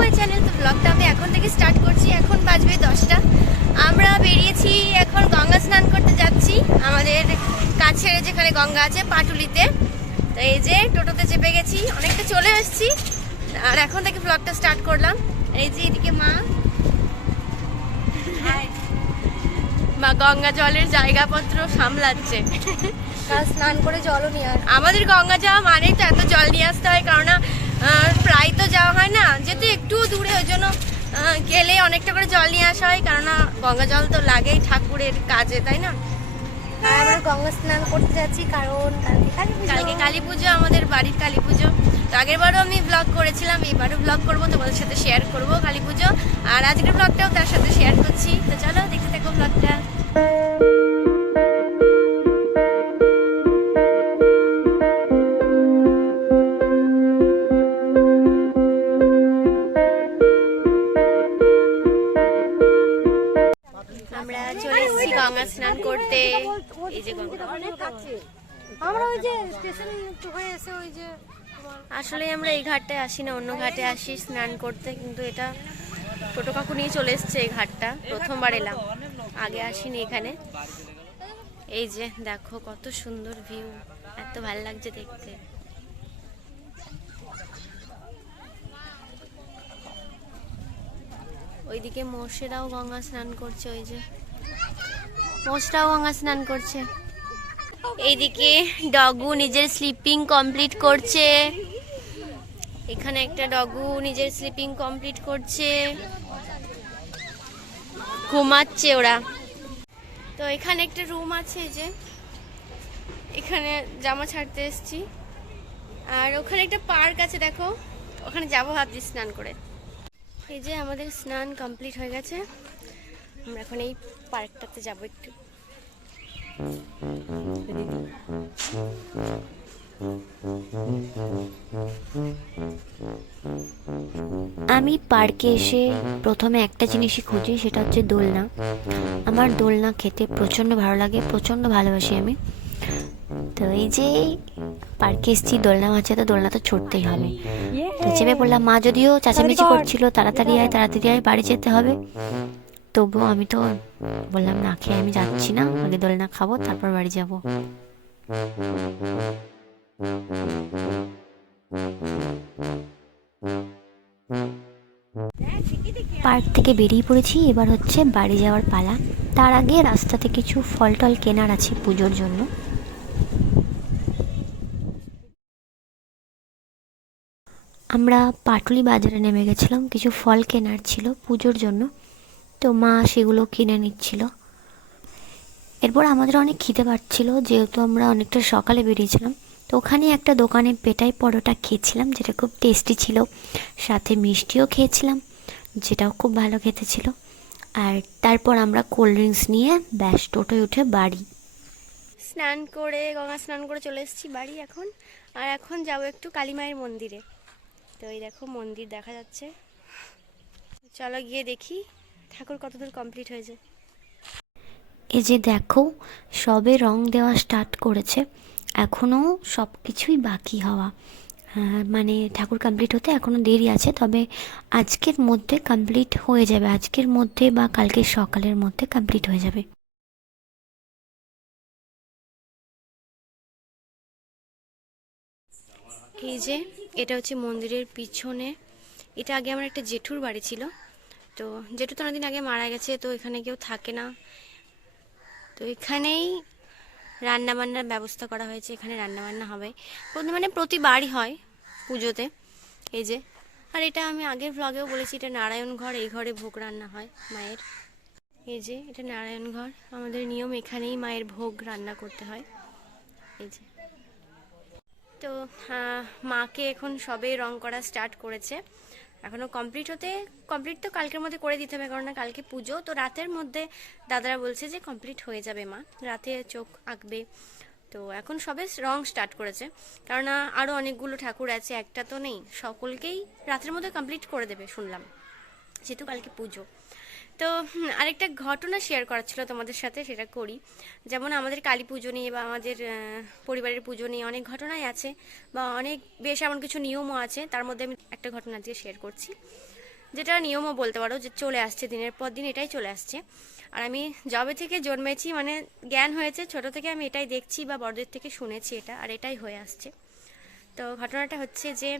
My channel তো ব্লগটা আমি এখন থেকে স্টার্ট করছি। এখন বাজবে দশটা। আমরা বেরিয়েছি এখন গঙ্গা স্নান করতে যাচ্ছি। আমাদের কাছের যেখানে গঙ্গা আছে পাটুলিতে। তো এই যে টোটোতে চেপে গেছি অনেকটা চলে এসেছি আর এখন থেকে ব্লগটা স্টার্ট করলাম। এই যে এদিকে মা। মা গঙ্গা জলের জায়গাপত্র সামলাচ্ছে। স্নান করে জলও নিয়ে আমাদের গঙ্গা যাওয়া মানেই তো এত জল নিয়ে আসতে হয় কারণ প্রায় তো যাওয়া হয় না যেহেতু একটু দূরে ওই জন্য গেলে অনেকটা করে জল নিয়ে আসা হয় কেননা গঙ্গা জল তো লাগেই ঠাকুরের কাজে তাই না? আমরা গঙ্গা স্নান করতে যাচ্ছি কারণ কালকে কালী পুজো। কালকে কালী পুজো আমাদের বাড়ির কালী পুজো। তো আগের বারও আমি ব্লগ করেছিলাম এবারও ব্লগ করব তোমাদের সাথে শেয়ার করব কালী পুজো। আর আজকের ব্লগটাও তার সাথে শেয়ার করছি। তো চলো দেখতে থাকো ব্লগটা স্নান করতে। এই যে আমরা ওই যে স্টেশন হয়ে এসে ওই যে আসলে আমরা এই ঘাটটায় আসি না অন্য ঘাটে আসি স্নান করতে কিন্তু এটা ছোটো কাকু নিয়ে চলে এসছে এই ঘাটটা। প্রথমবার এলাম। আগে আসিনি এখানে। এই যে দেখো কত সুন্দর ভিউ এত ভালো লাগছে দেখতে। ওইদিকে মোষেরাও গঙ্গা স্নান করছে ওই যে। মোষরাও গঙ্গা স্নান করছে। এইদিকে ডগু নিজের স্লিপিং কমপ্লিট করছে। এখানে একটা ডগু নিজের স্লিপিং কমপ্লিট করছে। ঘুমাচ্ছে ওরা। তো এখানে একটা রুম আছে যে। এখানে জামা ছাড়তে এসেছি। আর ওখানে একটা পার্ক আছে, দেখো। ওখানে যাব ভাবছি স্নান করে। এই যে আমাদের স্নান কমপ্লিট হয়ে গেছে। আমরা এখন এই পার্কটাতে যাব একটু। আমি পার্কে এসে প্রথমে একটা জিনিসই খুঁজি সেটা হচ্ছে দোলনা। আমার দোলনা খেতে প্রচণ্ড ভালো লাগে প্রচণ্ড ভালোবাসি আমি। তো এই যে পার্কে এসেছি দোলনা মাছে তো দোলনা তো ছুটতেই হবে। তো চেপে পড়লাম। মা যদিও চেঁচামেচি করছিল তাড়াতাড়ি আয় তাড়াতাড়ি আয় বাড়ি যেতে হবে। তবুও আমি তো বললাম, না খেয়ে আমি যাচ্ছি না, আগে দোলনা খাব, তারপর বাড়ি যাব। পার্ক থেকে বেরিয়ে পড়েছি, এবার হচ্ছে বাড়ি যাওয়ার পালা। তার আগে রাস্তাতে কিছু ফল টল কেনার আছে পুজোর জন্য। আমরা পাটুলি বাজারে নেমে গেছিলাম, কিছু ফল কেনার ছিল পুজোর জন্য। তো মা সেগুলো কিনে নিচ্ছিল। এরপর আমাদের অনেক খিদে পাচ্ছিল, যেহেতু আমরা অনেকটা সকালে বেরিয়েছিলাম। তো ওখানে একটা দোকানে পেটাই পরোটা খেয়েছিলাম, যেটা খুব টেস্টি ছিল। সাথে মিষ্টিও খেয়েছিলাম, যেটাও খুব ভালো খেতে ছিল। আর তারপর আমরা কোল্ড ড্রিঙ্কস নিয়ে ব্যাস টোটোয় উঠে বাড়ি। স্নান করে, গঙ্গা স্নান করে চলে এসেছি বাড়ি এখন। আর এখন যাব একটু কালী মায়ের মন্দিরে। তো এই দেখো মন্দির দেখা যাচ্ছে। চলো গিয়ে দেখি। ঠাকুর কতদূর কমপ্লিট হয়েছে? এই যে দেখো সবে রং দেওয়া স্টার্ট করেছে এখনও সব কিছুই বাকি হওয়া। আহ, মানে ঠাকুর কমপ্লিট হতে এখনও দেরি আছে তবে আজকের মধ্যে কমপ্লিট হয়ে যাবে। আজকের মধ্যে বা কালকে সকালের মধ্যে কমপ্লিট হয়ে যাবে। এই যে এটা হচ্ছে মন্দিরের পিছনে এটা আগে আমার একটা জেঠুর বাড়ি ছিল। তো জেঠু তো অনেকদিন আগে মারা গেছে, তো এখানে কেউ থাকে না। তো এখানেই রান্নাবান্নার ব্যবস্থা করা হয়েছে, এখানে রান্নাবান্না হবে। মানে প্রতিবারই হয় পুজোতে, এই যে। আর এটা আমি আগের ব্লগেও বলেছি, এটা নারায়ণ ঘর, এই ঘরে ভোগ রান্না হয় মায়ের। এই যে, এটা নারায়ণ ঘর। আমাদের নিয়ম এখানেই মায়ের ভোগ রান্না করতে হয়। এই যে। তো মাকে এখন সবে রং করা স্টার্ট করেছে। এখনও কমপ্লিট হতে কমপ্লিট তো কালকের মধ্যে করে দিতে হবে কারণ না কালকে পুজো। তো রাতের মধ্যে দাদারা বলছে যে কমপ্লিট হয়ে যাবে মা। রাতে চোখ আঁকবে। তো এখন সবে রং স্টার্ট করেছে। কেননা আরও অনেকগুলো ঠাকুর আছে, একটা তো নেই। সকলকেই রাতের মধ্যে কমপ্লিট করে দেবে, শুনলাম। যেহেতু কালকে পুজো। তো আরেকটা ঘটনা শেয়ার করার ছিল তোমাদের সাথে সেটা করি। যেমন আমাদের কালী পুজো নিয়ে বা আমাদের পরিবারের পুজো নিয়ে অনেক ঘটনাই আছে বা অনেক বেশ এমন কিছু নিয়মও আছে তার মধ্যে আমি একটা ঘটনা দিয়ে শেয়ার করছি। যেটা নিয়মও বলতে পারো যে চলে আসছে দিনের পর দিন এটাই চলে আসছে। আর আমি জবে থেকে জন্মেছি মানে জ্ঞান হয়েছে ছোট থেকে আমি এটাই দেখছি বা বড়দের থেকে শুনেছি এটা আর এটাই হয়ে আসছে। তো ঘটনাটা হচ্ছে যে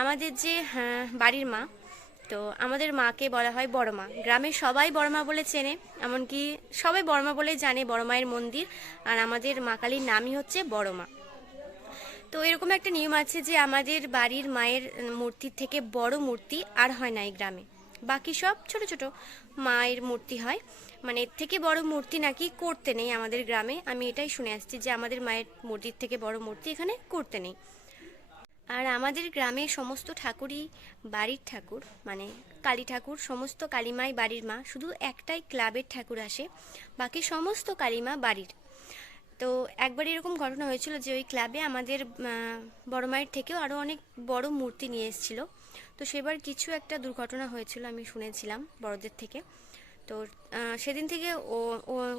আমাদের যে হ্যাঁ, বাড়ির মা তো আমাদের মাকে বলা হয় বড়মা। গ্রামের সবাই বড় মা বলে চেনে, এমনকি সবাই বড়মা বলে জানে বড় মায়ের মন্দির, আর আমাদের মা কালীর নামই হচ্ছে বড় মা তো এরকম একটা নিয়ম আছে যে আমাদের বাড়ির মায়ের মূর্তির থেকে বড় মূর্তি আর হয় না এই গ্রামে। বাকি সব ছোট ছোট মায়ের মূর্তি হয়। মানে এর থেকে বড় মূর্তি নাকি করতে নেই আমাদের গ্রামে। আমি এটাই শুনে আসছি যে আমাদের মায়ের মূর্তির থেকে বড় মূর্তি এখানে করতে নেই। আর আমাদের গ্রামে সমস্ত ঠাকুরই বাড়ির ঠাকুর মানে কালী ঠাকুর, সমস্ত কালীমাই বাড়ির মা, শুধু একটাই ক্লাবের ঠাকুর আসে, বাকি সমস্ত কালীমা বাড়ির। তো একবার এরকম ঘটনা হয়েছিল যে ওই ক্লাবে আমাদের বড় মায়ের থেকেও আরও অনেক বড় মূর্তি নিয়ে এসেছিল। তো সেবার কিছু একটা দুর্ঘটনা হয়েছিল আমি শুনেছিলাম বড়দের থেকে। তো সেদিন থেকে ও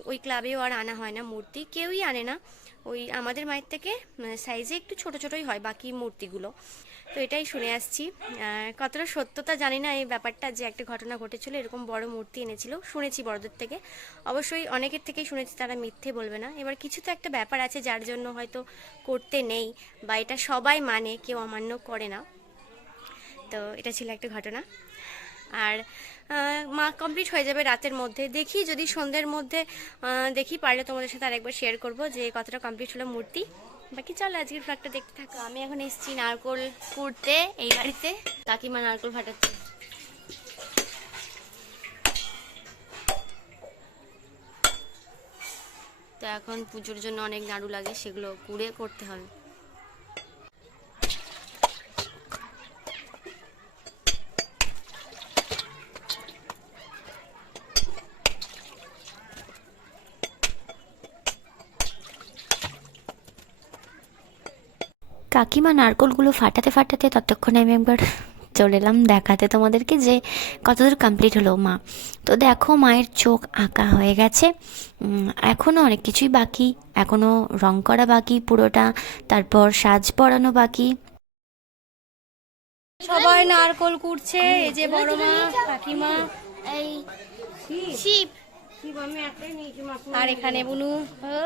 ওই ক্লাবেও আর আনা হয় না মূর্তি, কেউই আনে না। ওই আমাদের মায়ের থেকে সাইজে একটু ছোট ছোটই হয় বাকি মূর্তিগুলো। তো এটাই শুনে আসছি। কতটা সত্যতা জানি না এই ব্যাপারটা যে একটা ঘটনা ঘটেছিল, এরকম বড় মূর্তি এনেছিল, শুনেছি বড়দের থেকে। অবশ্যই অনেকের থেকেই শুনেছি, তারা মিথ্যে বলবে না। এবার কিছু তো একটা ব্যাপার আছে যার জন্য হয়তো করতে নেই, বা এটা সবাই মানে কেউ অমান্য করে না। তো এটা ছিল একটা ঘটনা। আর মা কমপ্লিট হয়ে যাবে রাতের মধ্যে। দেখি যদি সন্ধ্যের মধ্যে দেখি পারলে তোমাদের সাথে আরেকবার শেয়ার করব যে কতটা কমপ্লিট হলো মূর্তি। বাকি চলো আজকের ফ্ল্যাগটা দেখতে থাকো। আমি এখন এসেছি নারকোল কুড়তে, এই বাড়িতে। কাকিমা নারকোল ফাটাচ্ছে। তো এখন পুজোর জন্য অনেক নাড়ু লাগে, সেগুলো কুড়ে করতে হবে। কাকিমা নারকোলগুলো ফাটাতে ফাটাতে ততক্ষণে আমি একবার চলে এলাম দেখাতে তোমাদেরকে যে কতদূর কমপ্লিট হলো মা। তো দেখো মায়ের চোখ আঁকা হয়ে গেছে। এখনও অনেক কিছুই বাকি। এখনও রং করা বাকি পুরোটা। তারপর সাজ পরানো বাকি। সবাই নারকল কুড়ছে এই যে বড় মা কাকিমা। এই শিব। শিব আমি একটাই নিয়েছি মা আর এখানে বুনু। ও,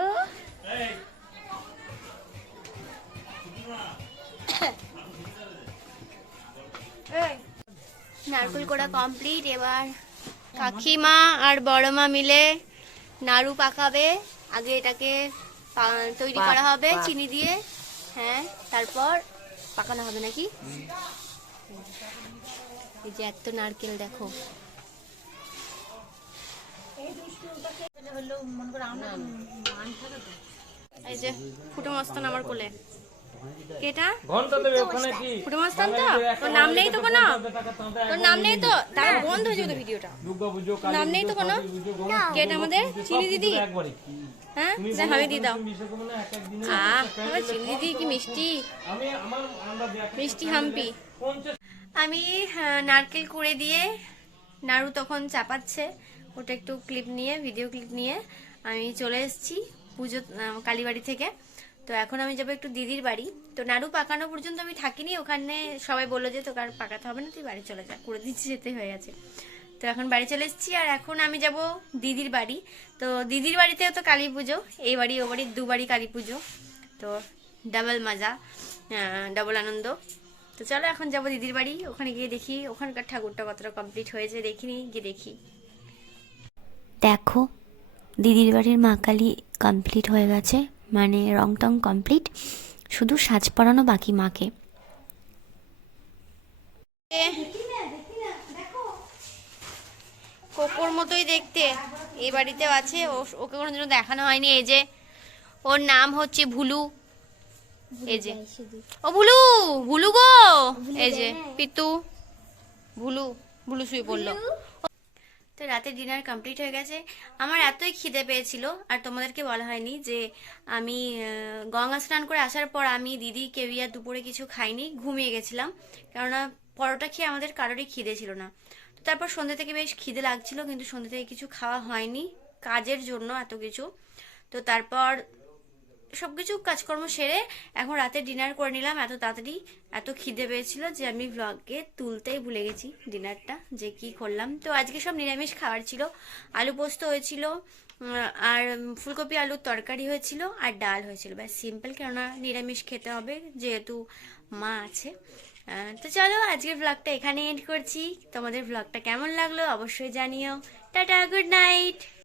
নারকেল কোড়া কমপ্লিট এবার কাকিমা আর বড় মা মিলে নাড়ু পাকাবে। আগে এটাকে পা- তৈরি করা হবে চিনি দিয়ে। হ্যাঁ তারপর পাকানো হবে নাকি? এই যে এত নারকেল দেখো। এই যে ফুটো মস্তান আমার কোলে। কেটা? ঘণ্টা দেবে ওখানে কি? ফুটো তো তোর নাম নেই তো কোনো? তোর নাম নেই তো? তার বন্ধ হয়ে যাবে ভিডিওটা। নাম নেই তো কোনো? কেটা আমাদের? চিনি দিদি? হ্যাঁ? দিয়ে দাও আহ আমার চিনি দিদি কি মিষ্টি? আমি আমার আমরা দেখ মিষ্টি হাম্পি। আমি হ্যাঁ, নারকেল কুড়ে দিয়ে নাড়ু তখন চাপাচ্ছে। ওটা একটু ক্লিপ নিয়ে ভিডিও ক্লিপ নিয়ে আমি চলে এসেছি পুজো কালীবাড়ি থেকে। তো এখন আমি যাব একটু দিদির বাড়ি। তো নাড়ু পাকানো পর্যন্ত আমি থাকিনি, ওখানে সবাই বলল যে তোকে আর পাকাতে হবে না, তুই বাড়ি চলে যা, করে দিচ্ছি, যেতে হয়ে গেছে। তো এখন বাড়ি চলে এসেছি, আর এখন আমি যাব দিদির বাড়ি। তো দিদির বাড়িতেও তো কালী পুজো, এই বাড়ি, ও বাড়ি দু বাড়ি কালী পুজো। তো ডাবল মজা ডাবল আনন্দ। তো চলো এখন যাব দিদির বাড়ি, ওখানে গিয়ে দেখি, ওখানকার ঠাকুরটা কতটা কমপ্লিট হয়েছে, দেখিনি, গিয়ে দেখি। দেখো, দিদির বাড়ির মা কালী কমপ্লিট হয়ে গেছে। মানে রং টং কমপ্লিট শুধু সাজ পরানো বাকি মাকে। কোকোর মতোই দেখতে। এই বাড়িতেও আছে ওকে কোনোদিনও দেখানো হয়নি। এই যে, ওর নাম হচ্ছে ভুলু। এই যে, ও ভুলু ভুলু গো। এই যে, পিতু, ভুলু ভুলু শুয়ে পড়ল। তো রাতে ডিনার কমপ্লিট হয়ে গেছে। আমার এতই খিদে পেয়েছিল, আর তোমাদেরকে বলা হয়নি যে আমি গঙ্গা স্নান করে আসার পর আমি, দিদি কেউইয়া দুপুরে কিছু খাইনি, ঘুমিয়ে গেছিলাম। কেননা পরোটা খেয়ে আমাদের কারোরই খিদে ছিল না। তো তারপর সন্ধ্যে থেকে বেশ খিদে লাগছিল, কিন্তু সন্ধ্যে থেকে কিছু খাওয়া হয়নি, কাজের জন্য এত কিছু। তো তারপর সব কিছু কাজকর্ম সেরে এখন রাতে ডিনার করে নিলাম। এত তাড়াতাড়ি এত খিদে পেয়েছিল যে আমি ব্লগে তুলতেই ভুলে গেছি ডিনারটা যে কি করলাম। তো আজকে সব নিরামিষ খাবার ছিল। আলু পোস্ত হয়েছিল আর ফুলকপি আলুর তরকারি হয়েছিল, আর ডাল হয়েছিল। ব্যাস সিম্পল কেননা নিরামিষ খেতে হবে, যেহেতু মা আছে। তো চলো আজকের ব্লগটা এখানে এন্ড করছি। তোমাদের ব্লগটা কেমন লাগল অবশ্যই জানিও। Tata good night